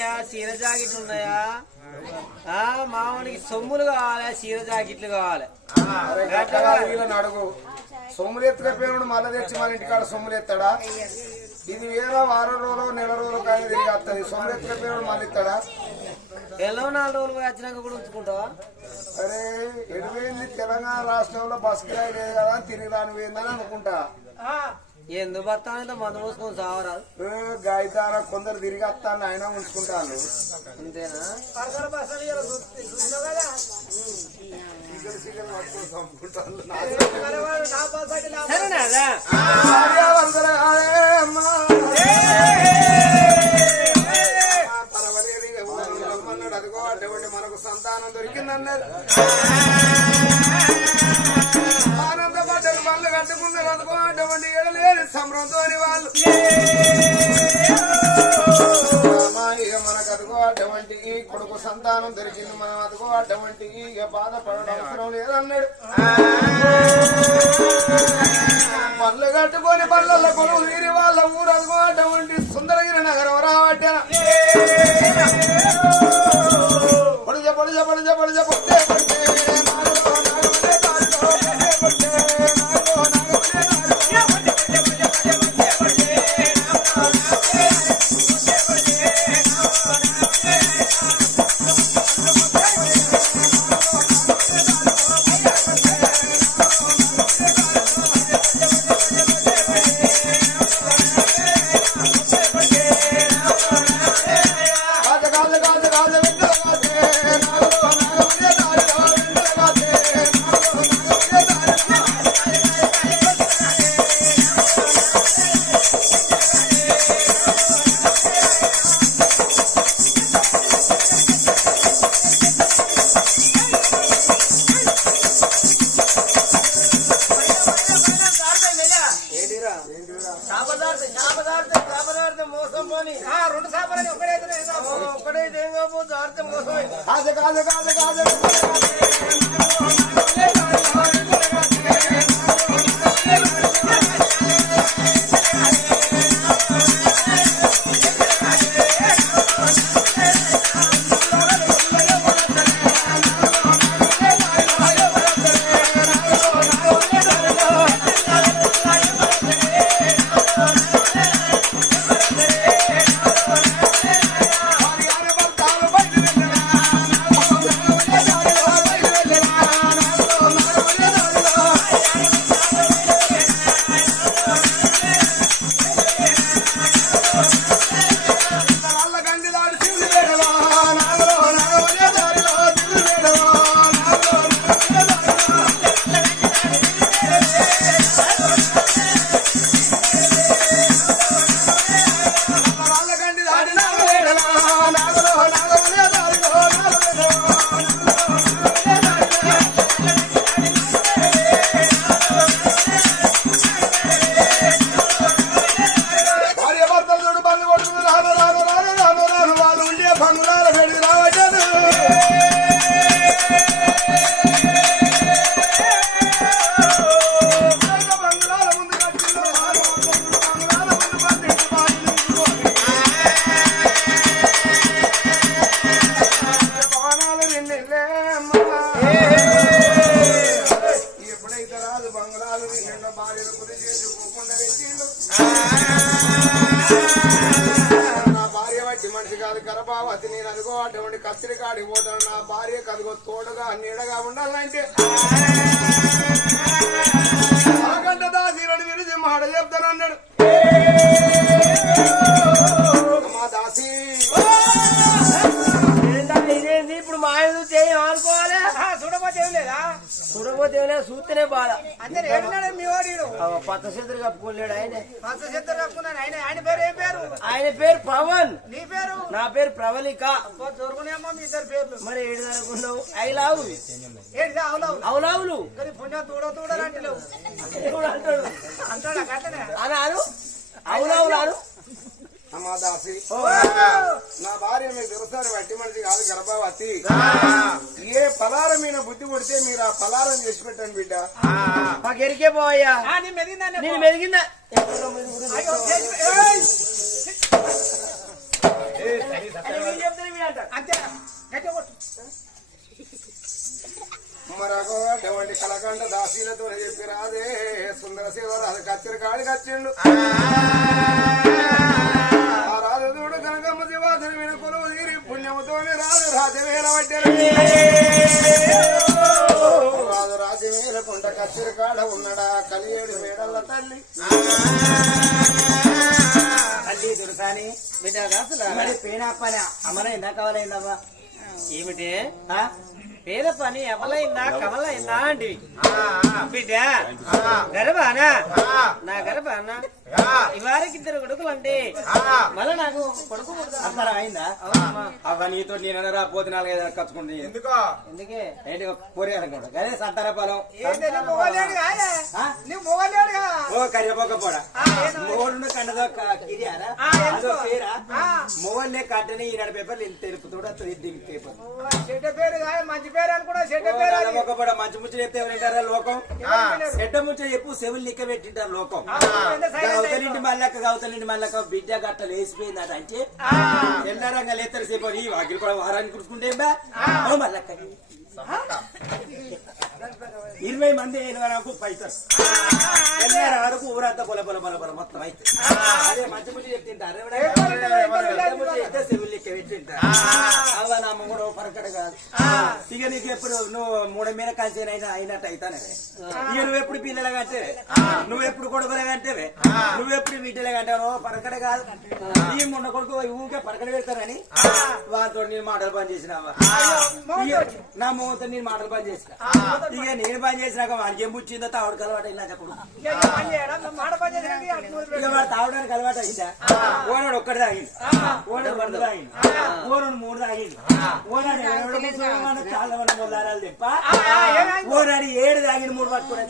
ఉన్నాయా? చీర జాకెట్లు ఉన్నాయా? ఆ మామూలుకి సొమ్ములు కావాలి? చీర జాకెట్లు కావాలి? అడుగు. సొమ్ములు ఎత్తుకపోయినాడు మళ్ళీ తెచ్చి మన ఇంటికాడ సొమ్ములు ఎత్తాడా? ఇది వేరే వారం రోజులు నెల రోజులు కానీ తిరిగి వస్తుంది సొమ్ములు ఎత్తుకపోయినాడు మళ్ళీ ఇస్తాడా? ఎల్లో నాలుగు రోజులు పోయి వచ్చినాక కూడా ఉంచుకుంటావా? అరే ఎడిపోయింది తెలంగాణ రాష్ట్రంలో బస్ కిరాయి లేదు కదా తిరిగి రాని పోయిందని అనుకుంటా. ఎందుకు బతానంత మందు పోసుకొని సావరాదు గాయతార కొందరు తిరిగి వస్తాను ఆయన ఉంచుకుంటాను. అంతేనా? పరవలేదు అదిగో అటువంటి మనకు సంతానం దొరికిందన్నారు ఆనందపడ్డారు అనుకో అటువంటి ఎడలేని సంబరంతో వాళ్ళు. ఇక మనకు అదిగో అటువంటి కొడుకు సంతానం దొరికింది మనం అదిగో అటువంటి ఇక బాధపడడం అవసరం లేదన్నాడు. పళ్ళు కట్టుకొని పళ్ళల్లో కొలువు తీరి వాళ్ళ ఊరు అదిగో అటువంటి చేసుకోకుండా పెట్టిండు నా భార్య వచ్చి మనిషి కాదు కరబావతి నేను అనుకో అటువంటి కత్తిరి కాడి పోతాను. నా భార్య కదుగో తోడుగా నీడగా ఉండాలంటే. ఆగంట దాసీరుడు విరిచి మాట చెప్తాను అన్నాడు మా దాసి ఇప్పుడు మా ఎదురు చేయం అనుకో చూడపోతే ఏం లేదా చూస్తేనే బాధ. పచ్చ చేతులు కప్పుకోలేడు ఆయన. ఆయన. పేరు ఏం పేరు? ఆయన పేరు పవన్. నీ పేరు? నా పేరు ప్రవళిక. మరి ఏడు అనుకున్నావు అవులావులు. తూడలంటే లేవు ఎవడు అంటాడు. అవులావులు అను అమ్మా దాసి నా భార్య మీకు తెలుసారి వట్టి మనిషి కాదు గర్భవతి. ఏ పలారం మీద బుద్ధి కొడితే మీరు ఆ పలారం చేసి పెట్టండి బిడ్డ. మాకు ఎరికే పోయా ఆ, నీ మెదిగిందాన్ని నేను మెరిగిందా ఎక్కడో మెరుగురు. అయ్యో, చేసి- ఏయ్! అని మీరు చెప్తే మీరు అంటారు. అంతే. గట్టిగా కొట్టు. మరొక అటువంటి కలకండ దాసీలతో చెప్పి రాదే. సుందర శివ కచ్చరి కాడి కచ్చిండు. పుణ్యముతోనే రాజు రాజవేల పట్టారు రాజు రాజవేల పుంట కచ్చరి కాడ ఉన్నడా కలియేడు వేడల్ల తల్లి. తల్లి దుర్సాని బిడ్డ మరి పేన పని అమలైందా కవలైందమ్మా ఏమిటి? పేద పని ఎవలైందా కమలైందా అండి. బిడ్డ గర్భానా నా గర్భానా. ఇవారికి ఇద్దరు కొడుకులు అంటే మళ్ళీ నాకు కొడుకు. అసలు అయిందా. అవ్వ నీతో నేను రాపోతే నాలుగైదు కచ్చుకుంటే ఎందుకో? ఎందుకే? ఏంటి పోరే అనుకోండి అదే సంతాన పొలం? నువ్వు మొగలేడుగా కరివేపాక పోడ. మోడు కండదో కిరియారా అదో? పేరా ఆ. మోవల్లే కట్టని ఈనాడు పేపర్లు ఇంత తెలుపుతాడు అతను దీనికి పేపర్ చెడ్డ పేరు మంచి పేరు అనుకున్నా చెడ్డ పేరు. ఒక పొడ మంచి ముచ్చ చెప్తే ఎవరింటారా లోకం చెడ్డ ముచ్చ చెప్పు సెవులు లెక్క పెట్టింటారు లోకం అయిపోయావు. మల్లక్క అవతలింటి మల్లక్క బిడ్డ గట్ట లేచిపోయింది అది అంటే. తెల్లారంగా లేతరు సేపు ఈ వాకిలి కూడా వారానికి కుడుచుకుంటే బా మల్లక్క ఇరవై మంది అయిన వరకు పైసలు తెల్లార వరకు ఊరంతా పొల పొల పొల పొల మొత్తం అయితే. అదే మంచి ముచ్చి చెప్తుంటారు చెప్తే సెవులు లెక్క పెట్టింటారు అవ్వ నా మూడో పరకడ కాదు. ఇక నీకు ఎప్పుడు నువ్వు మూడో మీద కలిసి అయినా అయినట్టు అయితానే ఇక నువ్వు ఎప్పుడు పిల్లలు కంటే నువ్వు ఎప్పుడు కొడుకులే కంటేవే నువ్వు ఎప్పుడు వీటిలే కంటావు పరకడ కాదు. ఈ మొన్న కొడుకు ఊకే పరకడ పెడతారని వాటితో నేను మాటలు పని చేసినావా నా మోహంతో నేను మాటలు పని చేసిన. ఇక నేను పని చేసినాక వాడికి ఏం పుచ్చిందో తావుడు అలవాటు ఇలా చెప్పడు ఇక. వాడు తాగడానికి అలవాటు అయిందా? ఓనాడు ఒక్కటి తాగింది ఓనాడు రెండు తాగింది ఓనాడు మూడు తాగింది ఓనాడు చాలా మంది మొదలారాలు తెప్ప. ఓనాడు ఏడు తాగింది మూడు పట్టుకొని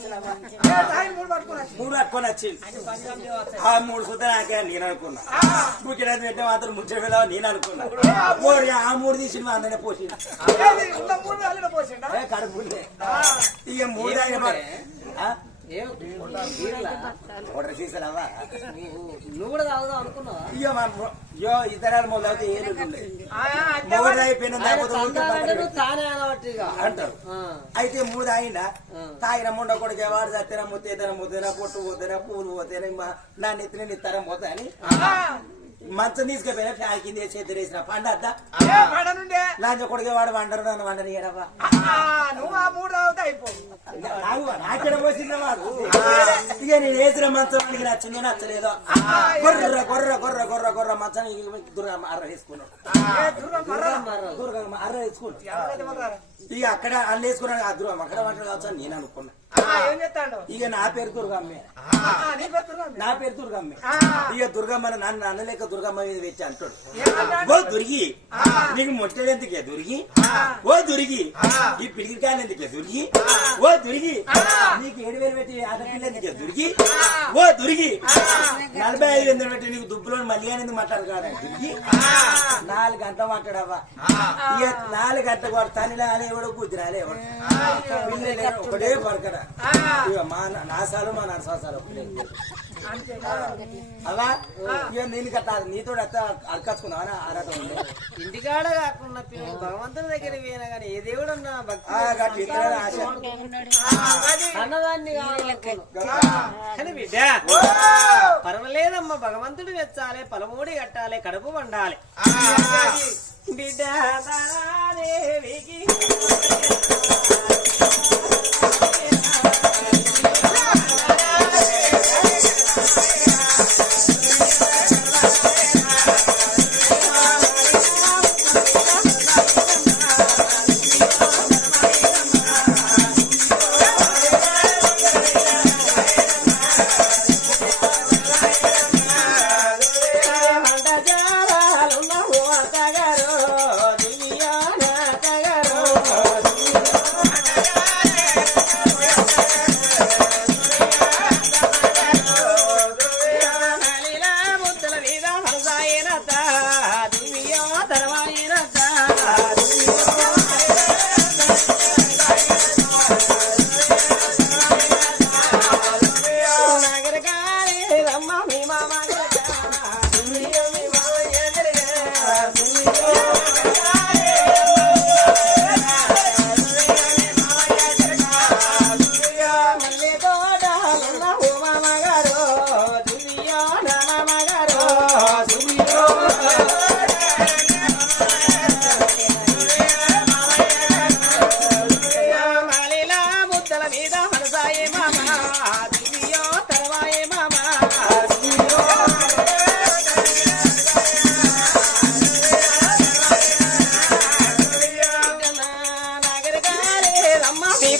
టైం మూడు పట్టుకుని వచ్చింది ఆ మూడు సుద్ద నాకే నేను అనుకున్నా. ముఖ్యమంత్రి పెట్టే మాత్రం ముచ్చట వెళ్ళావు నేను అనుకున్నా. ఆ మూడు తీసి మా అందరినీ పోసింది ఇక మూడు నువ్వు కూడా తాగుదాం అనుకున్నావా? ఇతరాలు మొదలైతే ఏళ్ళు ఆయన తానే అంటారు. అయితే మూడు తాగిండా తాగిన ముండ కొడుకు వాడు చచ్చిన ముత్తేదన ముద్దన పొట్టు పోతేనా పూలు పోతేనా మా- నా నెత్తిన నిత్తరం పోతా అని మంచం తీసుకుపోయినా చేతి వేసిన. పండద్దా? ఏ పడ? లాంటి కొడుకు వాడు వండరు నన్ను వండని ఏడవా. నువ్వు ఆ మూడు. నాకెడ పోసిన వాడు? ఇక నేను వేసిన మంచం వాడికి నచ్చిందో నచ్చలేదో? గొర్ర గొర్ర గొర్ర గొర్ర గొర్ర మంచం దుర్గా అర్ర వేసుకున్నాడు. ఏ దుర్గం మర్రా. దుర్గా అర్ర. వేసుకున్నాడు? ఇక అక్కడ అల్లు వేసుకున్నాడు ఆ దుర్గం అక్కడ వంటలు కావచ్చు నేను అనుకున్నా. ఇక నా పేరు దుర్గమ్మే. నీ పేరు దుర్గమ్మే. ఇక దుర్గమ్మ నన్ను అన్నలేక దుర్గమ్మ మీద పెట్టి అంటాడు? ఓ దుర్గి నీకు ముట్టలు ఎందుకే దుర్గి ఓ దుర్గి ఈ పిడికికాయలు ఎందుకే దుర్గి ఓ దుర్గి నీకు ఏడు వేలు పెట్టి ఆడపిల్ల ఎందుకే దుర్గి? ఓ దుర్గి నలభై ఐదు వందలు పెట్టి నీకు దుబ్బులో మళ్ళీ అనేది మాట్లాడు కాదా దుర్గి? నాలుగు గంటలు మాట్లాడవా? ఇక నాలుగు గంటలు వాడు తల్లి ఎవడో కుదిరాలే ఎవడు ఒకటే పరకడ. మా నా- నా సాలు మా నరసాలు ఒకటే అంతే అలా ఇక నేను కట్ట నీతో అడకచ్చుకున్నావా ఆరాట ఉంది. ఇంటికాడ కాకుండా పిల్లలు భగవంతుని దగ్గర పోయినా కానీ ఏ దేవుడు అన్నా భక్తి ఆ, గట్టి ఇతరుల ఆశ. అన్నదాన్ని. కానీ బిడ్డ పర్వాలేదమ్మా భగవంతుడు వెచ్చాలి పలమూడి కట్టాలి కడుపు వండాలి. బిడ్డ తారాదేవికి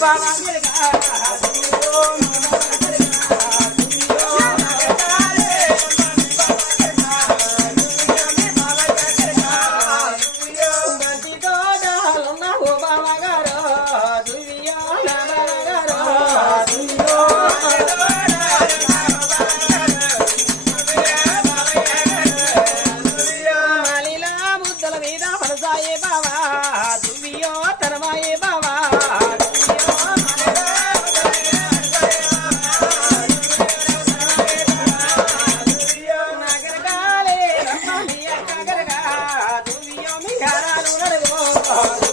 బాగా కారాలు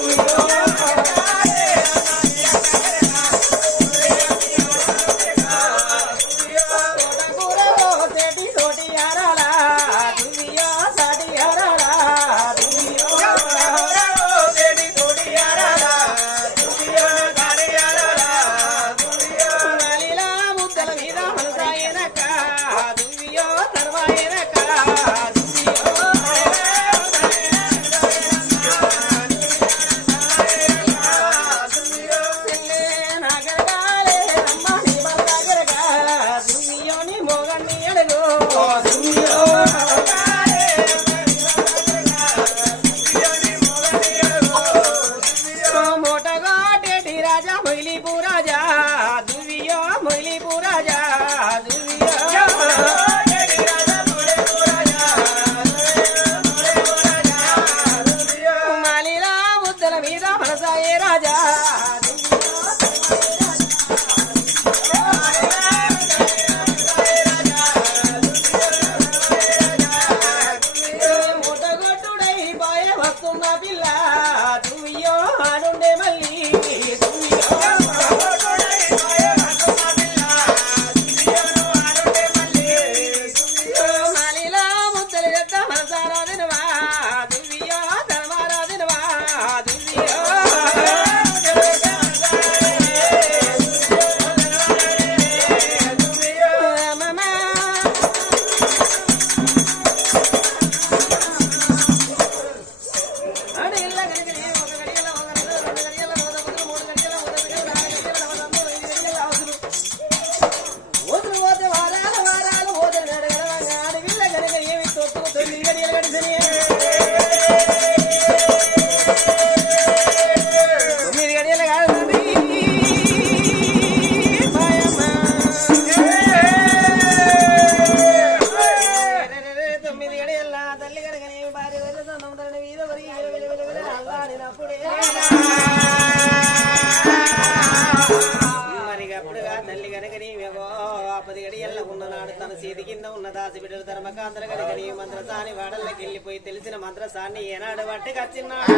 మంత్రసాన్ని ఏనాడు బట్టి కచ్చిన్నాడు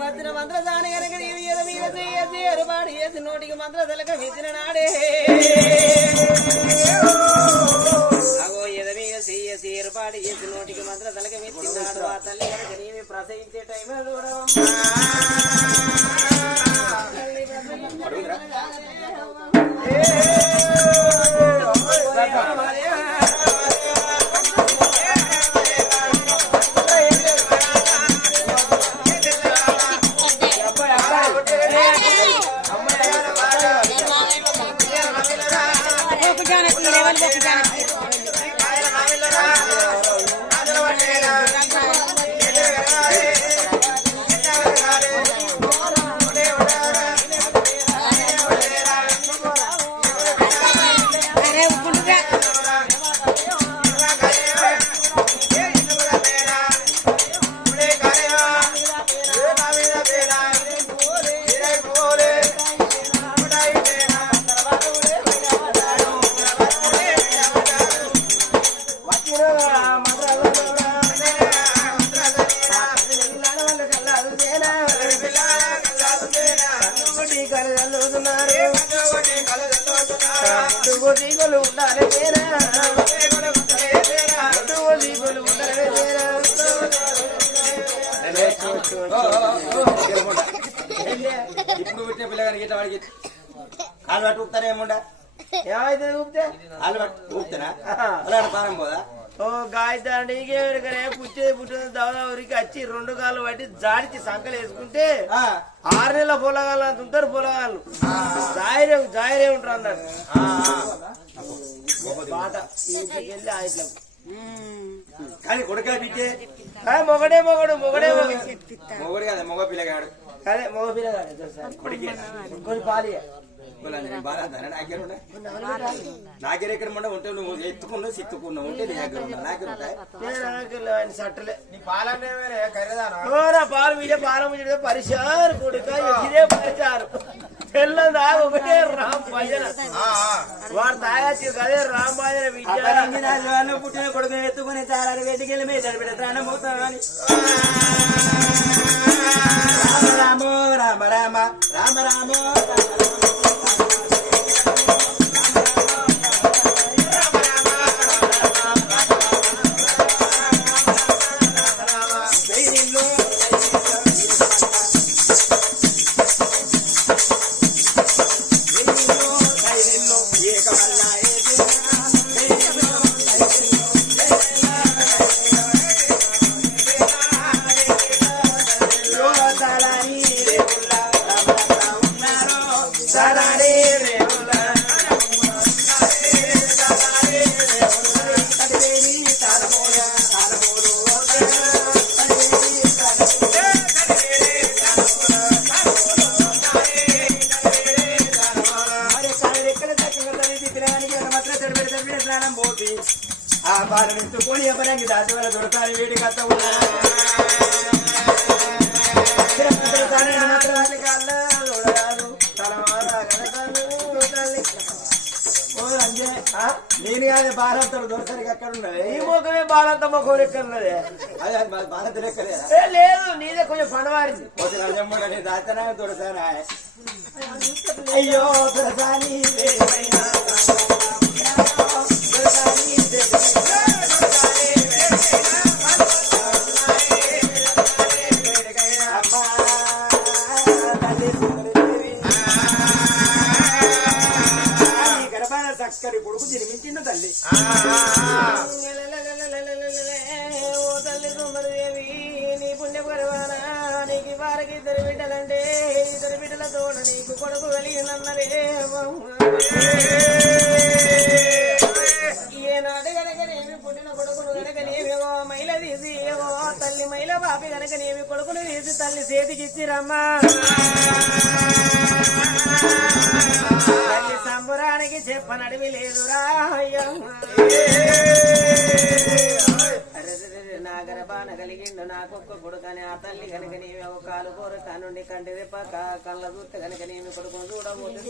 వచ్చిన మంత్రసాని కనుక నీవు ఏదో మీద చేసి ఏర్పాటు చేసి నోటికి మంత్రసలక విసిన నాడే. అగో ఎద మీద చేసి ఏర్పాటు చేసి నోటికి మంత్రసలక విచ్చినాడు ఆ తల్లి కనుక నీవి ప్రసవించే టైం ఇప్పుడు పుట్టిన పిల్లగానికి ఇట్లా వాడికి కాలు పట్టి ఊపుతానే ఏముండా ఏమైతే ఊపితే కాలు పట్టి అలా పానం పోదా ఓ గాయత్రి పుట్టేది దవదవరికి వచ్చి రెండు కాళ్ళు పట్టి జాడిచి సంకలు వేసుకుంటే ఆరు నెలల పొలగాళ్ళు. అంత ఉంటారు పొలగాళ్ళు జాయిరే జాయిరే ఉంటారు అన్నాడు. ఇంటికి వెళ్ళి ఆ ఇట్లా కానీ కొడుక బిడ్డే మొగడే మొగడు మొగడే మొగడు. మొగడు కదా మొగ పిల్లగాడు. అదే మగ పిల్లగాడు కొడుకేనా కొన్ని పాలియ ఎక్కడ ఉండే? ఉంటే నువ్వు ఎత్తుకున్నావు సిత్తుకున్నావు ఉంటే నీ దగ్గర ఉన్నా నా దగ్గర ఉంటాయి సట్టలే. పాలు మీదే పాలు పరిచారు కొడుక ఇదే పరిచారు తెల్లదా ఒకటే రామ్ భజన. వాడు తాగచ్చు కదే రామ్ భజన విద్య. వాళ్ళు పుట్టిన కొడుకు ఎత్తుకుని చాలా వేటికెళ్ళి మీద పెడతాను రామ రామ రామ రామ రామ ఆ నేను కాదు బాలంతో దొరకాలి అక్కడ ఉన్నది? ఈ ముఖమే బాలంత ముఖం లెక్కన్నది అదే అది బాలంత లెక్కలేదా ఏ లేదు నీదే కొంచెం పనవారింది పోతే రాజమ్మ దాచనా దొరసానా అయ్యో దొరసాని దేవైనా దొరసాని చక్కని కొడుకు జన్మించింది తల్లి ఓ తల్లి సుందరదేవి నీ పుణ్య పరవానా నీకు వారికి ఇద్దరు బిడ్డలంటే ఇద్దరు బిడ్డలతో నీకు కొడుకు ఏనాడు పుట్టిన కొడుకును గనకనేమిగో మైల తీసి ఏవో తల్లి మైల బాపి గనకనేమి కొడుకును తీసి తల్లి చేతికిచ్చిరమ్మా తల్లి సంబురానికి చెప్పనడివి లేదురా అయ్యమ్మ. అరెరెరెరె. నా గర్భాన కలిగిండు నాకొక్క కొడుకని ఆ తల్లి కనుక నీవి ఒక కాలు కోర కానుండి కంటి రెప్ప కళ్ళ చూస్తే కనుక నీవి కొడుకును చూడబోతే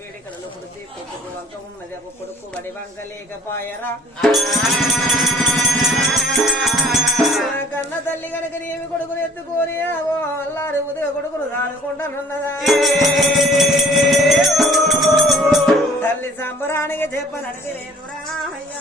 వేడి కడలు పుడిచి కొడుకు వంక ఉన్నది ఒక కొడుకు వడి వంక లేకపాయరా కన్న తల్లి కనుక నీవి కొడుకుని ఎత్తుకోని ఓ అల్లారి ఉదయ కొడుకును దాడుకుంటానున్నదా తల్లి సంబరానికి చెప్పనడిగి లేదురా అయ్యా.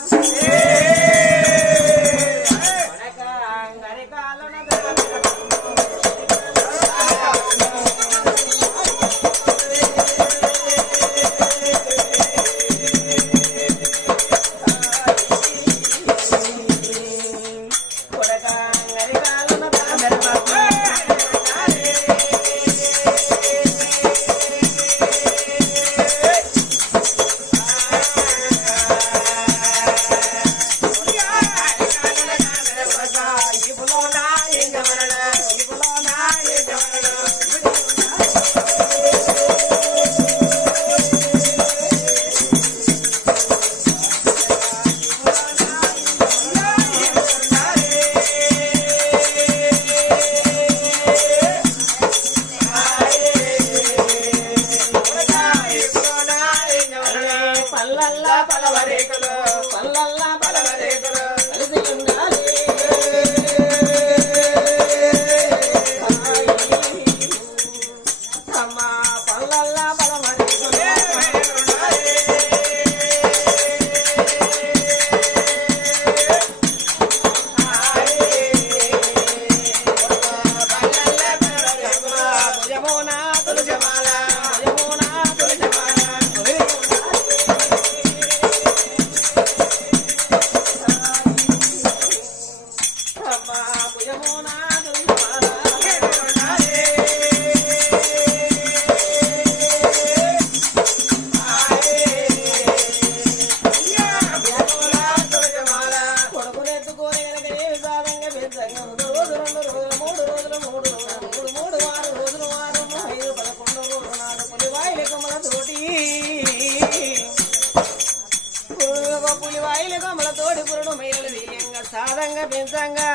సాదంగా పెంచంగా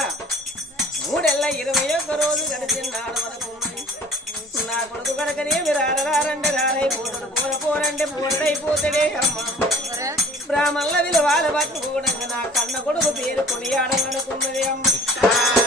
మూడెల్ల ఇరవై ఒక్క రోజు గడిచిన్నాడు మనకు నా కొడుకు కనుకనే మీరు రారండి రారైపోతాడు పోర పోరండి పోరడైపోతాడే అమ్మ బ్రాహ్మణుల విలువాల పట్టుకోవడంగా నా కన్న కొడుకు పేరు కొనియాడమనుకున్నది అమ్మ